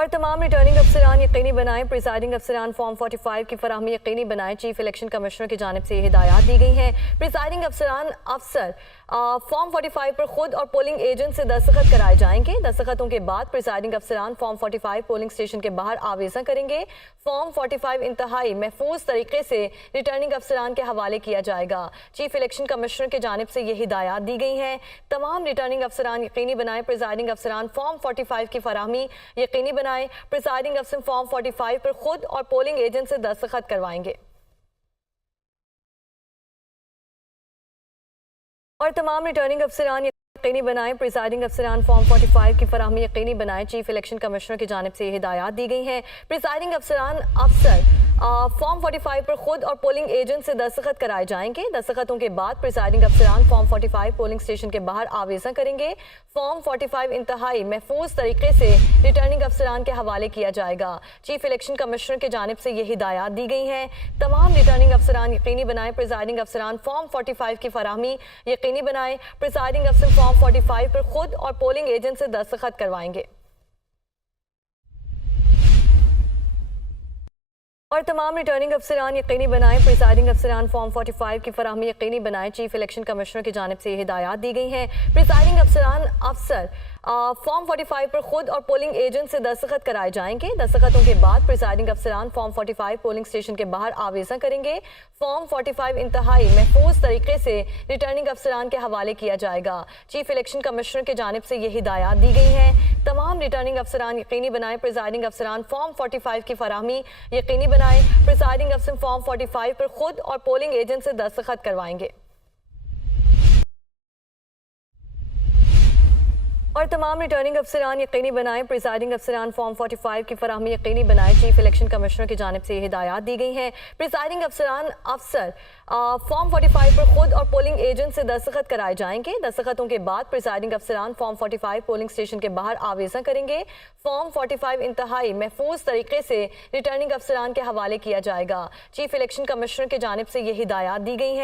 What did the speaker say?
और तमाम रिटर्निंग अफसरान यकीनी बनाएं प्रिसाइडिंग अफसरान फॉर्म 45 की फराहमी यकीनी बनाएं। चीफ इलेक्शन कमिश्नर की जानिब से हिदायत दी गई हैं। प्रिसाइडिंग अफसर फॉर्म 45 पर खुद और पोलिंग एजेंट से दस्तखत कराए जाएंगे। दस्तखतों के बाद प्रिसाइडिंग अफसरान फॉर्म 45 पोलिंग स्टेशन के बाहर आवेज़ा करेंगे। फॉर्म 45 इंतहाई महफूज तरीके से रिटर्निंग अफसरान के हवाले किया जाएगा। चीफ इलेक्शन कमिश्नर की जानिब से ये हिदायत दी गई हैं। तमाम रिटर्निंग अफसरान यकीनी बनाएं प्रिसाइडिंग अफसरान फॉर्म 45 की फराहमी यकीनी बनाएं। प्रिसाइडिंग अफसर फॉर्म 45 पर खुद और पोलिंग एजेंट से दस्तखत करवाएंगे। और तमाम रिटर्निंग अफसरान यकीनी बनाएं प्रिसाइडिंग अफसरान फॉर्म 45 की फराहमी यकीनी बनाएं। चीफ इलेक्शन कमिश्नर की जानिब से हिदायत दी गई हैं। प्रिसाइडिंग अफसर फॉर्म 45 पर खुद और पोलिंग एजेंट से दस्तखत कराए जाएंगे। दस्तखतों के बाद प्रिसाइडिंग अफसरान फॉर्म 45 पोलिंग स्टेशन के बाहर आवेज़ा करेंगे। फॉर्म 45 इंतहाई महफूज तरीके से रिटर्निंग अफसरान के हवाले किया जाएगा। चीफ इलेक्शन कमिश्नर की जानिब से ये हिदायत दी गई हैं। तमाम रिटर्निंग अफसरान यकीनी बनाएं प्रिसाइडिंग अफसरान फॉर्म 45 की फराहमी यकीनी बनाएं। प्रिसाइडिंग अफसर फॉर्म 45 पर खुद और पोलिंग एजेंट से दस्तखत करवाएंगे। और तमाम रिटर्निंग अफसरान यकीनी बनाएं प्रिसाइडिंग अफसरान फॉर्म 45 की फराहमी यकीनी बनाएं। चीफ इलेक्शन कमिश्नर की जानिब से हिदायत दी गई हैं। प्रिसाइडिंग अफसर फॉर्म 45 पर खुद और पोलिंग एजेंट से दस्तखत कराए जाएंगे। दस्तखतों के बाद प्रिसाइडिंग अफसरान फॉर्म 45 पोलिंग स्टेशन के बाहर आवेज़ा करेंगे। फॉर्म 45 इंतहाई महफूज तरीके से रिटर्निंग अफसरान के हवाले किया जाएगा। चीफ इलेक्शन कमिश्नर की जानिब से ये हिदायत दी गई हैं। तमाम रिटर्निंग अफसरान यकीनी बनाएं प्रिसाइडिंग अफसरान फॉर्म 45 की फराहमी यकीनी बनाएं। प्रिसाइडिंग अफसर फॉर्म 45 पर खुद और पोलिंग एजेंट से दस्तखत करवाएंगे। और तमाम रिटर्निंग अफसरान यकीनी बनाएं प्रिसाइडिंग अफसरान फॉर्म 45 की फराहमी यकीनी बनाएं। चीफ इलेक्शन कमिश्नर की जानिब से हिदायत दी गई हैं। प्रिसाइडिंग अफसर फॉर्म 45 पर खुद और पोलिंग एजेंट से दस्तखत कराए जाएंगे। दस्तखतों के बाद प्रिसाइडिंग अफसरान फॉर्म 45 पोलिंग स्टेशन के बाहर आवेज़ा करेंगे। फॉर्म 45 इंतहाई महफूज तरीके से रिटर्निंग अफसरान के हवाले किया जाएगा। चीफ इलेक्शन कमिश्नर की जानिब से ये हिदायत दी गई हैं।